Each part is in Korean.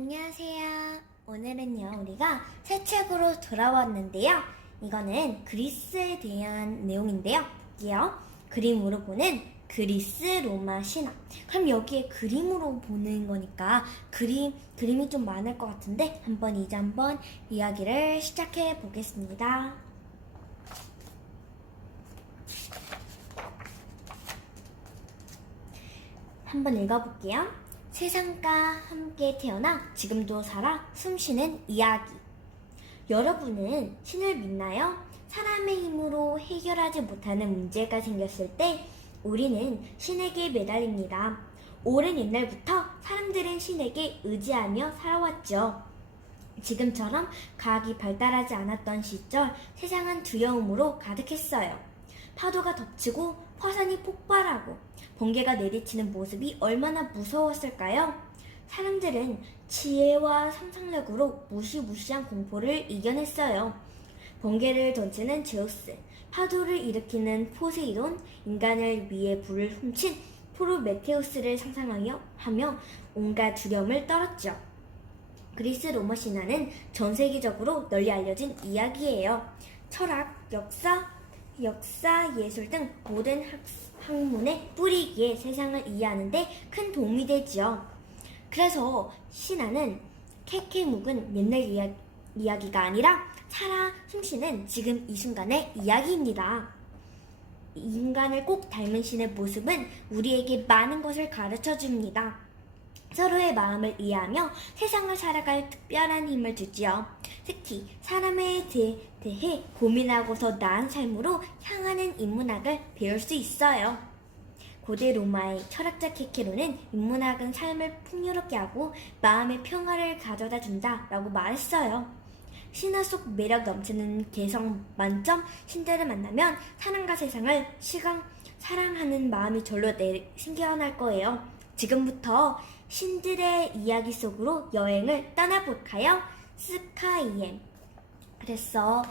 안녕하세요. 오늘은요, 우리가 새 책으로 돌아왔는데요. 이거는 그리스에 대한 내용인데요. 볼게요. 그림으로 보는 그리스 로마 신화. 그럼 여기에 그림으로 보는 거니까 그림이 좀 많을 것 같은데 한번 이야기를 시작해 보겠습니다. 한번 읽어볼게요. 세상과 함께 태어나 지금도 살아 숨쉬는 이야기. 여러분은 신을 믿나요? 사람의 힘으로 해결하지 못하는 문제가 생겼을 때 우리는 신에게 매달립니다. 오랜 옛날부터 사람들은 신에게 의지하며 살아왔죠. 지금처럼 과학이 발달하지 않았던 시절 세상은 두려움으로 가득했어요. 파도가 덮치고 화산이 폭발하고 번개가 내리치는 모습이 얼마나 무서웠을까요? 사람들은 지혜와 상상력으로 무시무시한 공포를 이겨냈어요. 번개를 던지는 제우스, 파도를 일으키는 포세이돈, 인간을 위해 불을 훔친 프로메테우스를 상상하며 온갖 두려움을 떨었죠. 그리스 로마 신화는 전 세계적으로 널리 알려진 이야기예요. 철학, 역사, 예술 등 모든 학문의 뿌리기에 세상을 이해하는 데 큰 도움이 되지요. 그래서 신화는 캐캐 묵은 옛날 이야기가 아니라 살아 숨쉬는 지금 이 순간의 이야기입니다. 인간을 꼭 닮은 신의 모습은 우리에게 많은 것을 가르쳐 줍니다. 서로의 마음을 이해하며 세상을 살아갈 특별한 힘을 주지요. 특히 사람에 대해 고민하고 더 나은 삶으로 향하는 인문학을 배울 수 있어요. 고대 로마의 철학자 케케로는 인문학은 삶을 풍요롭게 하고 마음의 평화를 가져다 준다라고 말했어요. 신화 속 매력 넘치는 개성 만점 신들을 만나면 사람과 세상을 사랑하는 마음이 절로 생겨날 거예요. 지금부터 신들의 이야기 속으로 여행을 떠나볼까요? 스카이엠. 그래서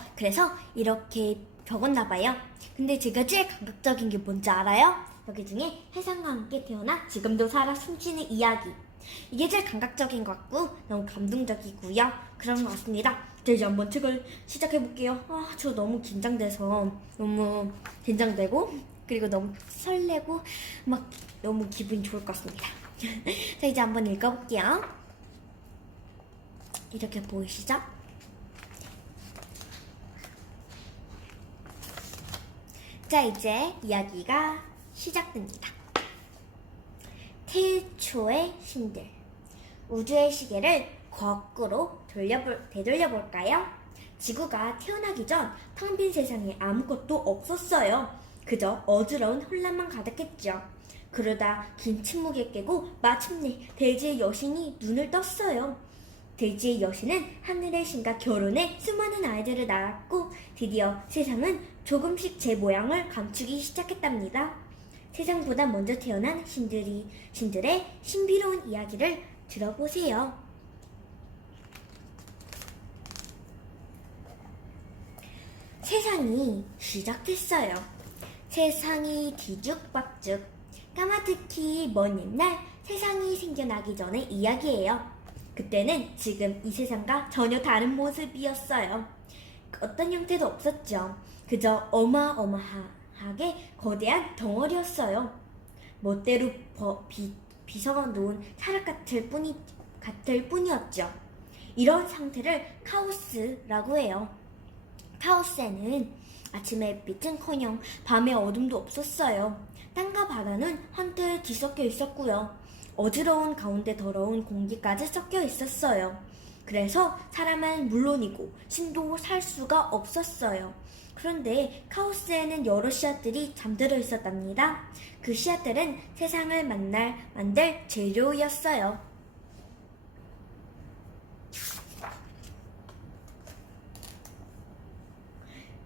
이렇게 적었나봐요. 근데 제가 제일 감각적인 게 뭔지 알아요? 여기 중에 세상과 함께 태어나 지금도 살아 숨쉬는 이야기. 이게 제일 감각적인 것 같고 너무 감동적이고요. 그런 것 같습니다. 이제 한번 책을 시작해볼게요. 저 너무 긴장돼서 너무 긴장되고 그리고 너무 설레고 막 너무 기분이 좋을 것 같습니다. 자, 이제 한번 읽어볼게요. 이렇게 보이시죠? 자, 이제 이야기가 시작됩니다. 태초의 신들. 우주의 시계를 거꾸로 되돌려볼까요? 지구가 태어나기 전 텅 빈 세상에 아무것도 없었어요. 그저 어지러운 혼란만 가득했죠. 그러다 긴 침묵에 깨고 마침내 대지의 여신이 눈을 떴어요. 대지의 여신은 하늘의 신과 결혼해 수많은 아이들을 낳았고 드디어 세상은 조금씩 제 모양을 감추기 시작했답니다. 세상보다 먼저 태어난 신들의 신비로운 이야기를 들어보세요. 세상이 시작됐어요. 세상이 뒤죽박죽. 까마득히 먼 옛날 세상이 생겨나기 전의 이야기예요. 그때는 지금 이 세상과 전혀 다른 모습이었어요. 어떤 형태도 없었죠. 그저 어마어마하게 거대한 덩어리였어요. 멋대로 빗어놓은 사력 같을 뿐이었죠. 이런 상태를 카오스라고 해요. 카오스에는 아침의 햇빛은커녕 밤의 어둠도 없었어요. 땅과 바다는 한때 뒤섞여 있었고요. 어지러운 가운데 더러운 공기까지 섞여 있었어요. 그래서 사람은 물론이고 신도 살 수가 없었어요. 그런데 카오스에는 여러 씨앗들이 잠들어 있었답니다. 그 씨앗들은 세상을 만들 재료였어요.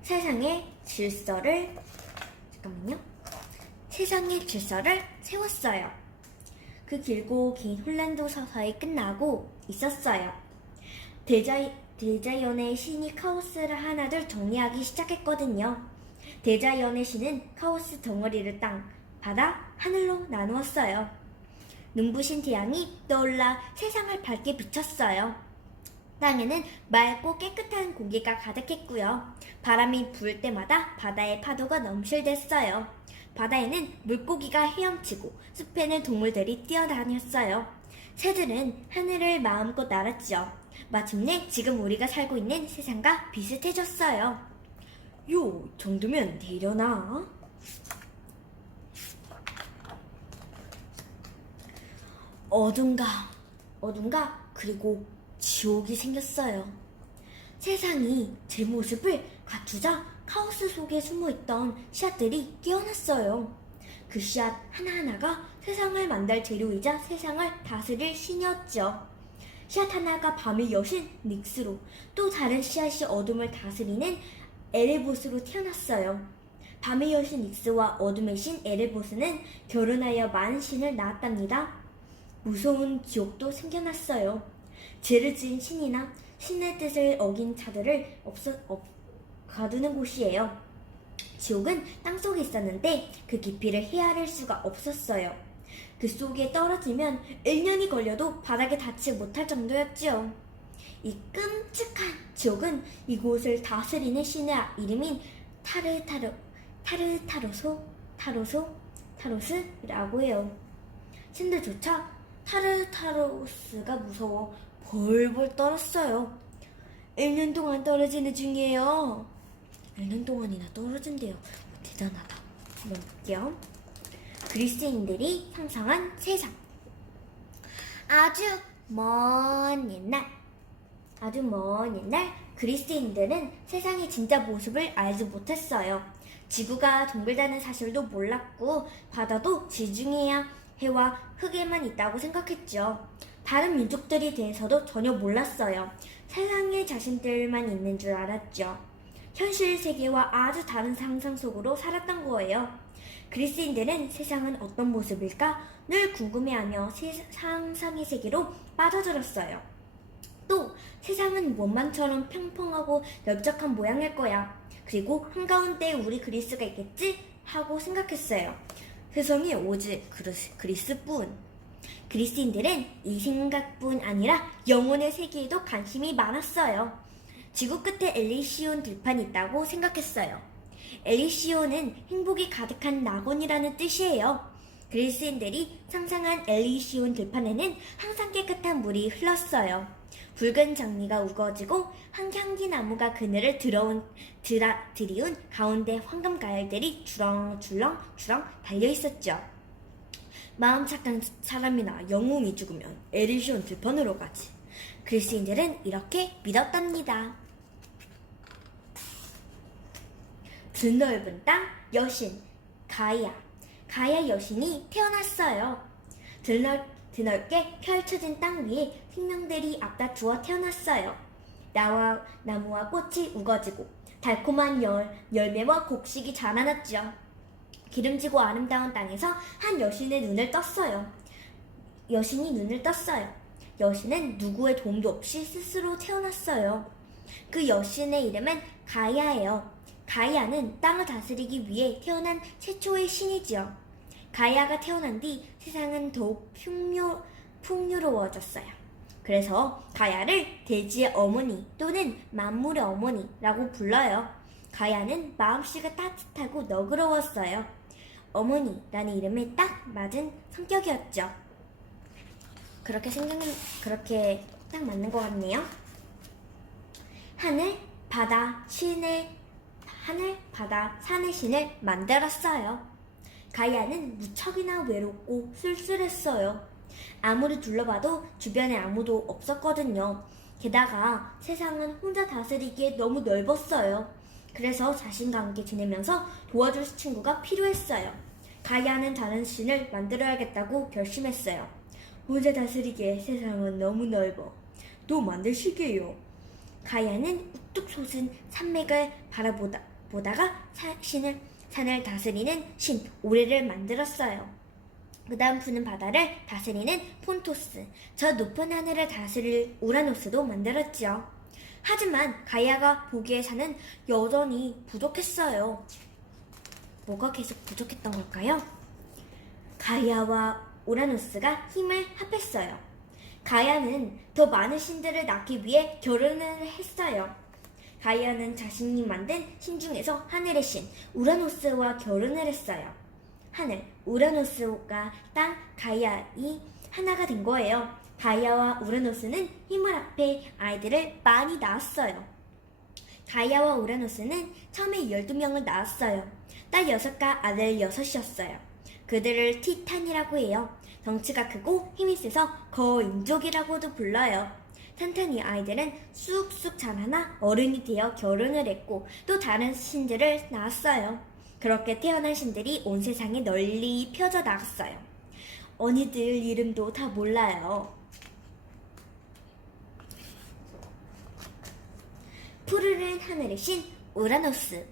세상의 질서를 세웠어요. 그 길고 긴 혼란도 서서히 끝나고 있었어요. 대자연의 신이 카오스를 하나둘 정리하기 시작했거든요. 대자연의 신은 카오스 덩어리를 땅, 바다, 하늘로 나누었어요. 눈부신 태양이 떠올라 세상을 밝게 비쳤어요. 땅에는 맑고 깨끗한 공기가 가득했고요. 바람이 불 때마다 바다의 파도가 넘실댔어요. 바다에는 물고기가 헤엄치고 숲에는 동물들이 뛰어다녔어요. 새들은 하늘을 마음껏 날았죠. 마침내 지금 우리가 살고 있는 세상과 비슷해졌어요. 요 정도면 되려나? 어둠과 그리고 지옥이 생겼어요. 세상이 제 모습을 갖추자 카오스 속에 숨어있던 씨앗들이 깨어났어요. 그 씨앗 하나하나가 세상을 만들 재료이자 세상을 다스릴 신이었죠. 씨앗 하나가 밤의 여신 닉스로, 또 다른 씨앗이 어둠을 다스리는 에레보스로 태어났어요. 밤의 여신 닉스와 어둠의 신 에레보스는 결혼하여 많은 신을 낳았답니다. 무서운 지옥도 생겨났어요. 죄를 지은 신이나 신의 뜻을 어긴 자들을 가두는 곳이에요. 지옥은 땅속에 있었는데 그 깊이를 헤아릴 수가 없었어요. 그 속에 떨어지면 1년이 걸려도 바닥에 닿지 못할 정도였지요. 이 끔찍한 지옥은 이곳을 다스리는 신의 이름인 타르타로스라고 해요. 신들조차 타르타로스가 무서워 벌벌 떨었어요. 1년 동안 떨어지는 중이에요. 1년 동안이나 떨어진대요. 대단하다. 한번 볼게요. 그리스인들이 상상한 세상. 아주 먼 옛날 그리스인들은 세상의 진짜 모습을 알지 못했어요. 지구가 동글다는 사실도 몰랐고 바다도 지중해 해와 흙에만 있다고 생각했죠. 다른 민족들에 대해서도 전혀 몰랐어요. 세상에 자신들만 있는 줄 알았죠. 현실 세계와 아주 다른 상상 속으로 살았던 거예요. 그리스인들은 세상은 어떤 모습일까 늘 궁금해하며 상상의 세계로 빠져들었어요. 또 세상은 원망처럼 평평하고 넓적한 모양일 거야. 그리고 한가운데 우리 그리스가 있겠지? 하고 생각했어요. 세상에 오직 그리스뿐. 그리스인들은 이 생각뿐 아니라 영혼의 세계에도 관심이 많았어요. 지구 끝에 엘리시온 들판이 있다고 생각했어요. 엘리시온은 행복이 가득한 낙원이라는 뜻이에요. 그리스인들이 상상한 엘리시온 들판에는 항상 깨끗한 물이 흘렀어요. 붉은 장미가 우거지고 향기 나무가 그늘을 들이운 가운데 황금 가열들이 주렁주렁 달려 있었죠. 마음 착한 사람이나 영웅이 죽으면 엘리시온 들판으로 가지. 그리스인들은 이렇게 믿었답니다. 드넓은 땅 여신 가이아 여신이 태어났어요. 드넓게 펼쳐진 땅 위에 생명들이 앞다투어 태어났어요. 나무와 꽃이 우거지고 달콤한 열매와 곡식이 자라났죠. 기름지고 아름다운 땅에서 한 여신이 눈을 떴어요. 여신은 누구의 도움도 없이 스스로 태어났어요. 그 여신의 이름은 가이아예요. 가이아는 땅을 다스리기 위해 태어난 최초의 신이지요. 가이아가 태어난 뒤 세상은 더욱 풍요로워졌어요. 그래서 가이아를 대지의 어머니 또는 만물의 어머니라고 불러요. 가이아는 마음씨가 따뜻하고 너그러웠어요. 어머니라는 이름에 딱 맞은 성격이었죠. 그렇게 딱 맞는 것 같네요. 하늘, 바다, 산의 신을 만들었어요. 가이아는 무척이나 외롭고 쓸쓸했어요. 아무리 둘러봐도 주변에 아무도 없었거든요. 게다가 세상은 혼자 다스리기에 너무 넓었어요. 그래서 자신과 함께 지내면서 도와줄 친구가 필요했어요. 가이아는 다른 신을 만들어야겠다고 결심했어요. 혼자 다스리기에 세상은 너무 넓어. 또 만드시게요. 가이아는 우뚝 솟은 산맥을 바라보다가 산을 다스리는 신 오레를 만들었어요. 그 다음 푸는 바다를 다스리는 폰토스, 저 높은 하늘을 다스릴 우라노스도 만들었죠. 하지만 가이아가 보기에 산은 여전히 부족했어요. 뭐가 계속 부족했던 걸까요? 가이아와 우라노스가 힘을 합했어요. 가야는 더 많은 신들을 낳기 위해 결혼을 했어요. 가야는 자신이 만든 신 중에서 하늘의 신 우라노스와 결혼을 했어요. 하늘, 우라노스가 땅, 가야이 하나가 된 거예요. 가야와 우라노스는 힘을 합해 아이들을 많이 낳았어요. 가야와 우라노스는 처음에 12명을 낳았어요. 딸 6과 아들 6이었어요. 그들을 티탄이라고 해요. 덩치가 크고 힘이 세서 거인족이라고도 불러요. 탄탄이 아이들은 쑥쑥 자라나 어른이 되어 결혼을 했고 또 다른 신들을 낳았어요. 그렇게 태어난 신들이 온 세상에 널리 펴져 나갔어요. 언니들 이름도 다 몰라요. 푸르른 하늘의 신 우라노스.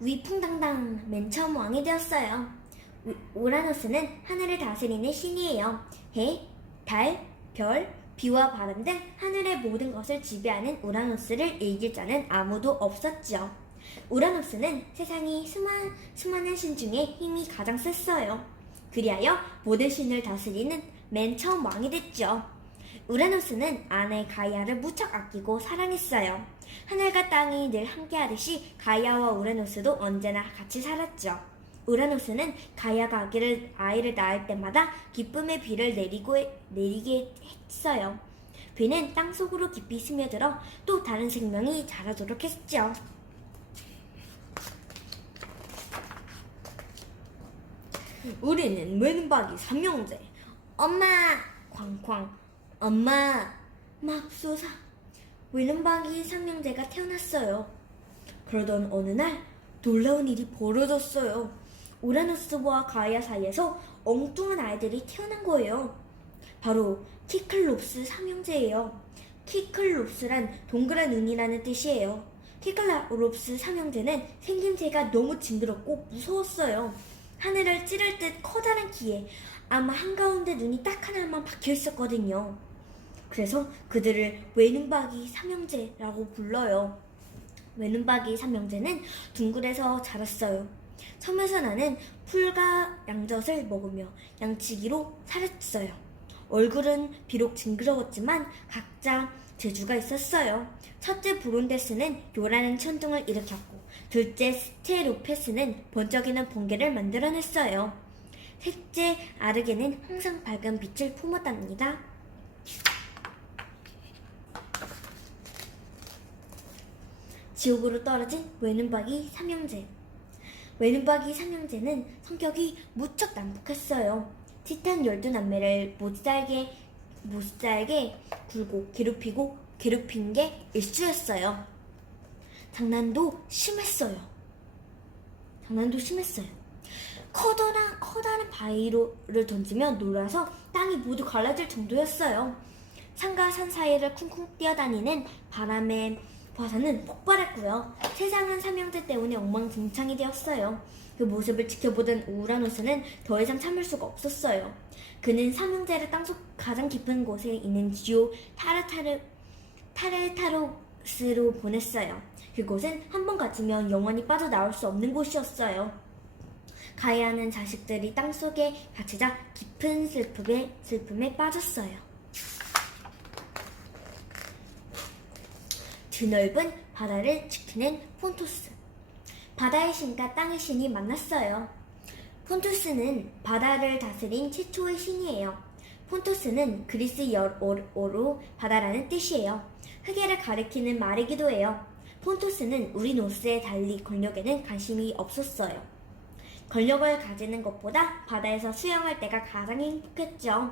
위풍당당 맨 처음 왕이 되었어요. 우라노스는 하늘을 다스리는 신이에요. 해, 달, 별, 비와 바람 등 하늘의 모든 것을 지배하는 우라노스를 이길 자는 아무도 없었죠. 우라노스는 세상이 수많은 신 중에 힘이 가장 셌어요. 그리하여 모든 신을 다스리는 맨 처음 왕이 됐죠. 우라노스는 아내 가이아를 무척 아끼고 사랑했어요. 하늘과 땅이 늘 함께하듯이 가이아와 우라노스도 언제나 같이 살았죠. 우라노스는 가이아가 아이를 낳을 때마다 기쁨의 비를 내리게 했어요. 비는 땅속으로 깊이 스며들어 또 다른 생명이 자라도록 했죠. 우리는 왼박이 삼형제. 엄마! 쾅쾅. 엄마! 맙소사. 왼박이 삼형제가 태어났어요. 그러던 어느 날 놀라운 일이 벌어졌어요. 우라노스와 가이아 사이에서 엉뚱한 아이들이 태어난 거예요. 바로 키클롭스 삼형제예요. 키클롭스란 동그란 눈이라는 뜻이에요. 키클롭스 삼형제는 생김새가 너무 징그럽고 무서웠어요. 하늘을 찌를 듯 커다란 키에 아마 한가운데 눈이 딱 하나만 박혀 있었거든요. 그래서 그들을 외눈박이 삼형제라고 불러요. 외눈박이 삼형제는 둥글에서 자랐어요. 섬에서 나는 풀과 양젖을 먹으며 양치기로 살았어요. 얼굴은 비록 징그러웠지만 각자 재주가 있었어요. 첫째 브론데스는 요란한 천둥을 일으켰고 둘째 스테로페스는 번쩍이는 번개를 만들어냈어요. 셋째 아르게는 항상 밝은 빛을 품었답니다. 지옥으로 떨어진 외눈박이 삼형제. 외눈박이 삼형제는 성격이 무척 난폭했어요. 티탄 12남매를 못살게 굴고 괴롭힌 게 일쑤였어요. 장난도 심했어요. 커다란 바위를 던지며 놀아서 땅이 모두 갈라질 정도였어요. 산과 산 사이를 쿵쿵 뛰어다니는 바람에 화산은 폭발했고요. 세상은 삼형제 때문에 엉망진창이 되었어요. 그 모습을 지켜보던 우라노스는 더 이상 참을 수가 없었어요. 그는 삼형제를 땅속 가장 깊은 곳에 있는 지옥 타르타로스로 보냈어요. 그곳은 한 번 갇히면 영원히 빠져나올 수 없는 곳이었어요. 가이아는 자식들이 땅속에 갇히자 깊은 슬픔에 빠졌어요. 드넓은 바다를 지키는 폰토스. 바다의 신과 땅의 신이 만났어요. 폰토스는 바다를 다스린 최초의 신이에요. 폰토스는 그리스어로 바다라는 뜻이에요. 흑해를 가리키는 말이기도 해요. 폰토스는 우리노스에 달리 권력에는 관심이 없었어요. 권력을 가지는 것보다 바다에서 수영할 때가 가장 행복했죠.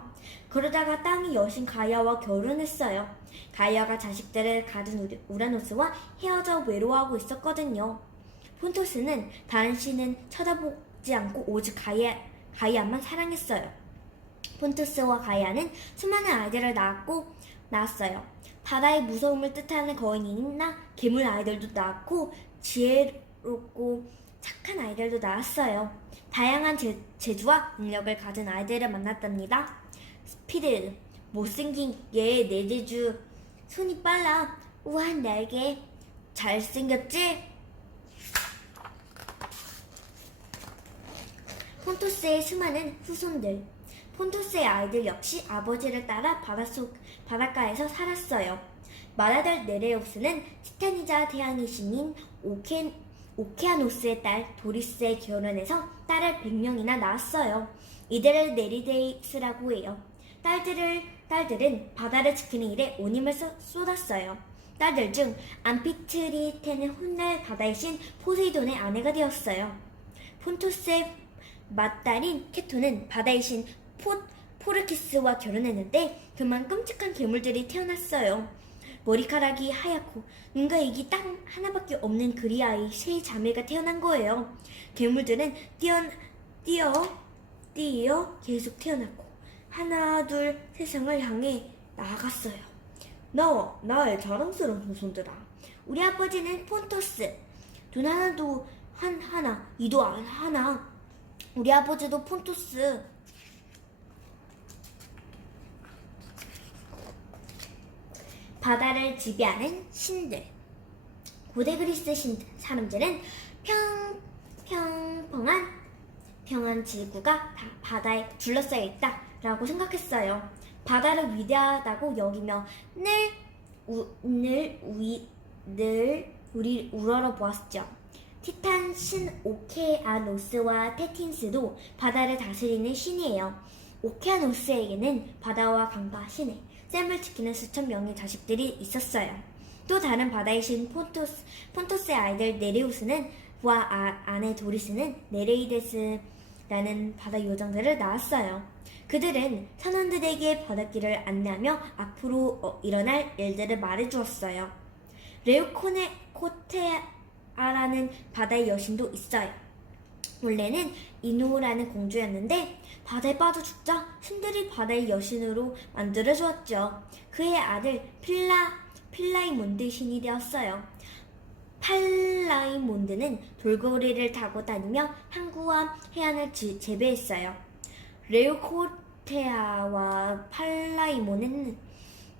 그러다가 땅의 여신 가이아와 결혼했어요. 가이아가 자식들을 가진 우라노스와 헤어져 외로워하고 있었거든요. 폰토스는 다른 신은 쳐다보지 않고 오직 가이아만 사랑했어요. 폰토스와 가이아는 수많은 아이들을 낳았어요. 바다의 무서움을 뜻하는 거인이나 괴물 아이들도 낳았고 지혜롭고 착한 아이들도 낳았어요. 다양한 재주와 능력을 가진 아이들을 만났답니다. 스피드, 못생긴 게 내 재주, 손이 빨라, 우아한 날개, 잘생겼지? 폰토스의 수많은 후손들. 폰토스의 아이들 역시 아버지를 따라 바닷가에서 살았어요. 맏아들 네레우스는 티탄이자 태양의 신인 오케아노스의 딸 도리스에 결혼해서 딸을 100명이나 낳았어요. 이들을 네리데이스라고 해요. 딸들은 바다를 지키는 일에 온 힘을 쏟았어요. 딸들 중 암피트리테는 훗날 바다의 신 포세이돈의 아내가 되었어요. 폰토스의 맏딸인 케토는 바다의 신 포르키스와 결혼했는데 그만 끔찍한 괴물들이 태어났어요. 머리카락이 하얗고 눈과 입이 딱 하나밖에 없는 그리아이 세 자매가 태어난 거예요. 괴물들은 뛰어 계속 태어났고 하나 둘 세상을 향해 나아갔어요. 나의 자랑스러운 후손들아. 우리 아버지는 폰토스. 눈 하나도 하나, 이도 하나. 우리 아버지도 폰토스. 바다를 지배하는 신들. 고대 그리스 사람들은 평안 지구가 다 바다에 둘러싸여 있다라고 생각했어요. 바다를 위대하다고 여기며 늘 우리 우러러 보았죠. 티탄 신 오케아노스와 테틴스도 바다를 다스리는 신이에요. 오케아노스에게는 바다와 강과 시내, 샘을 지키는 수천 명의 자식들이 있었어요. 또 다른 바다의 신 폰토스의 아이들 네레우스와 아내 도리스는 네레이데스라는 바다 요정들을 낳았어요. 그들은 선원들에게 바닷길을 안내하며 앞으로 일어날 일들을 말해주었어요. 레우코테아라는 바다의 여신도 있어요. 원래는 이누라는 공주였는데 바다에 빠져 죽자 신들이 바다의 여신으로 만들어주었죠. 그의 아들 필라이몬드 신이 되었어요. 팔라이몬드는 돌고래를 타고 다니며 항구와 해안을 재배했어요. 레우코테아와 팔라이몬은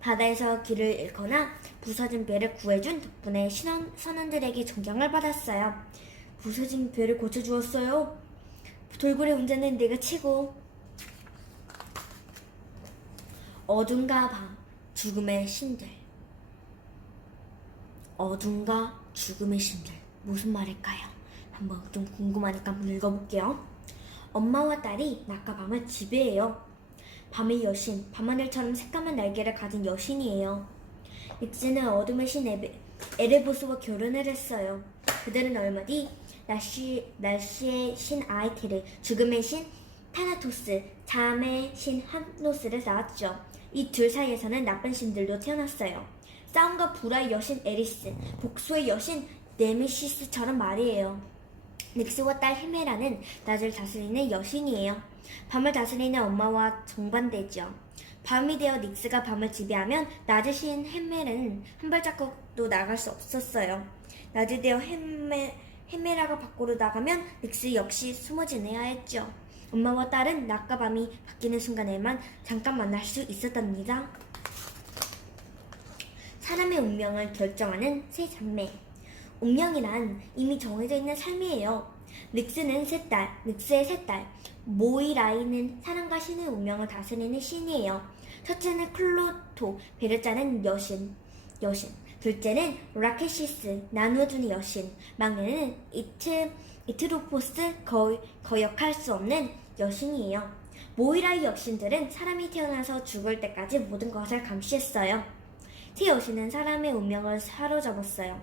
바다에서 길을 잃거나 부서진 배를 구해준 덕분에 선원들에게 존경을 받았어요. 부서진 배를 고쳐주었어요. 돌고래 운전은 내가 최고. 어둠과 밤, 죽음의 신들. 어둠과 죽음의 신들. 무슨 말일까요? 한번 좀 궁금하니까 한번 읽어볼게요. 엄마와 딸이 낮과 밤을 지배해요. 밤의 여신, 밤하늘처럼 새까만 날개를 가진 여신이에요. 닉스는 어둠의 신 에레보스와 결혼을 했어요. 그들은 얼마 뒤 날씨의 신 아이테르, 죽음의 신 타나토스, 잠의 신 함노스를 낳았죠. 이 둘 사이에서는 나쁜 신들도 태어났어요. 싸움과 불화의 여신 에리스, 복수의 여신 네메시스처럼 말이에요. 닉스와 딸 헤메라는 낮을 다스리는 여신이에요. 밤을 다스리는 엄마와 정반대죠. 밤이 되어 닉스가 밤을 지배하면 낮의 신 헤메라는 한 발자국도 나갈 수 없었어요. 낮이 되어 헤메라가 밖으로 나가면 닉스 역시 숨어 지내야 했죠. 엄마와 딸은 낮과 밤이 바뀌는 순간에만 잠깐 만날 수 있었답니다. 사람의 운명을 결정하는 세 자매. 운명이란 이미 정해져 있는 삶이에요. 닉스의 세 딸, 모이라이는 사람과 신의 운명을 다스리는 신이에요. 첫째는 클로토, 배를 짜는 여신. 둘째는 라케시스, 나누어주는 여신. 막내는 이트로포스, 거역할 수 없는 여신이에요. 모이라이 여신들은 사람이 태어나서 죽을 때까지 모든 것을 감시했어요. 세 여신은 사람의 운명을 사로잡았어요.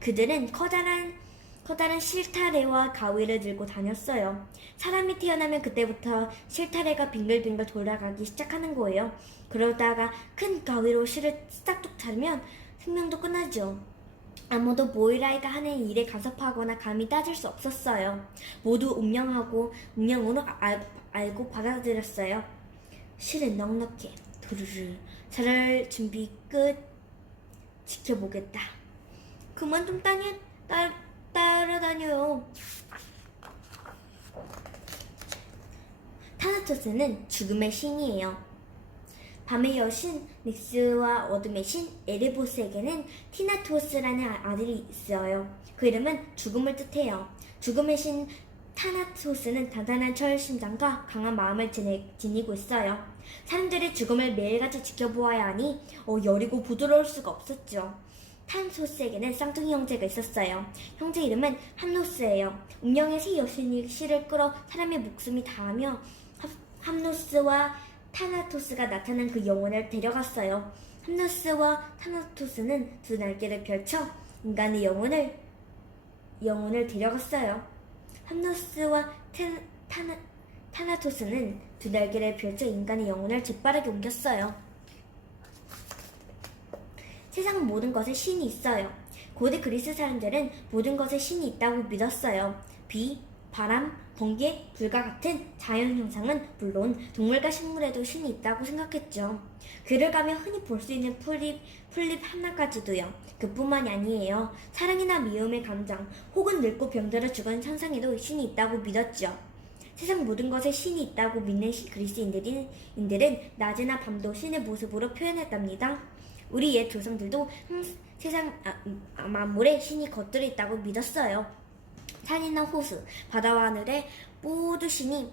그들은 커다란 실타래와 가위를 들고 다녔어요. 사람이 태어나면 그때부터 실타래가 빙글빙글 돌아가기 시작하는 거예요. 그러다가 큰 가위로 실을 싹둑 자르면 생명도 끝나죠. 아무도 모이라이가 하는 일에 간섭하거나 감히 따질 수 없었어요. 모두 운명으로 알고 받아들였어요. 실은 넉넉해. 두루루. 자랄 준비 끝. 지켜보겠다. 그만 좀 따라다녀요. 타나토스는 죽음의 신이에요. 밤의 여신 닉스와 어둠의 신 에레보스에게는 티나토스라는 아들이 있어요. 그 이름은 죽음을 뜻해요. 죽음의 신 타나토스는 단단한 철 심장과 강한 마음을 지니고 있어요. 사람들의 죽음을 매일같이 지켜보아야 하니 여리고 부드러울 수가 없었죠. 탄소스에게는 쌍둥이 형제가 있었어요. 형제 이름은 함노스예요. 운명의 새 여신이 실을 끌어 사람의 목숨이 닿으며 함노스와 타나토스가 나타난 그 영혼을 데려갔어요. 함노스와 타나토스는 두 날개를 펼쳐 인간의 영혼을 데려갔어요. 함노스와 타나토스는 두 날개를 펼쳐 인간의 영혼을 재빠르게 옮겼어요. 세상 모든 것에 신이 있어요. 고대 그리스 사람들은 모든 것에 신이 있다고 믿었어요. 비, 바람, 번개, 불과 같은 자연 현상은 물론 동물과 식물에도 신이 있다고 생각했죠. 길을 가며 흔히 볼 수 있는 풀잎 하나까지도요. 그뿐만이 아니에요. 사랑이나 미움의 감정, 혹은 늙고 병들어 죽은 천상에도 신이 있다고 믿었죠. 세상 모든 것에 신이 있다고 믿는 그리스인들은 낮이나 밤도 신의 모습으로 표현했답니다. 우리 옛 조상들도 세상 만물에 신이 겉들어 있다고 믿었어요. 산이나 호수, 바다와 하늘에 모두 신이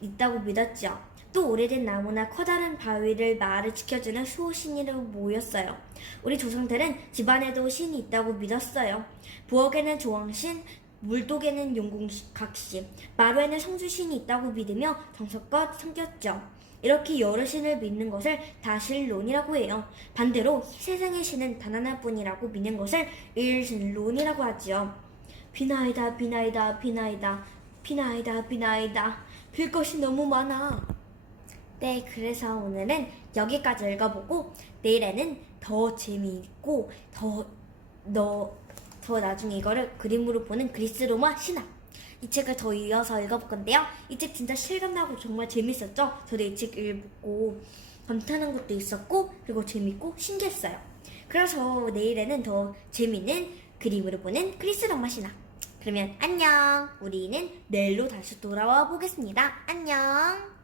있다고 믿었죠. 또 오래된 나무나 커다란 바위를 마을을 지켜주는 수호신이로 모였어요. 우리 조상들은 집안에도 신이 있다고 믿었어요. 부엌에는 조왕신, 물독에는 용궁각시, 마루에는 성주신이 있다고 믿으며 정성껏 섬겼죠. 이렇게 여러 신을 믿는 것을 다신론이라고 해요. 반대로 세상의 신은 단 하나뿐이라고 믿는 것을 일신론이라고 하지요. 비나이다 비나이다 비나이다 비나이다 비나이다 빌 것이 너무 많아. 네, 그래서 오늘은 여기까지 읽어보고 내일에는 더 재미있고 더 나중에 이거를 그림으로 보는 그리스 로마 신화 이 책을 더 이어서 읽어볼 건데요. 이 책 진짜 실감나고 정말 재밌었죠? 저도 이 책 읽고 감탄한 것도 있었고 그리고 재밌고 신기했어요. 그래서 내일에는 더 재밌는 그림으로 보는 그리스 로마 신화. 그러면 안녕. 우리는 내일로 다시 돌아와 보겠습니다. 안녕.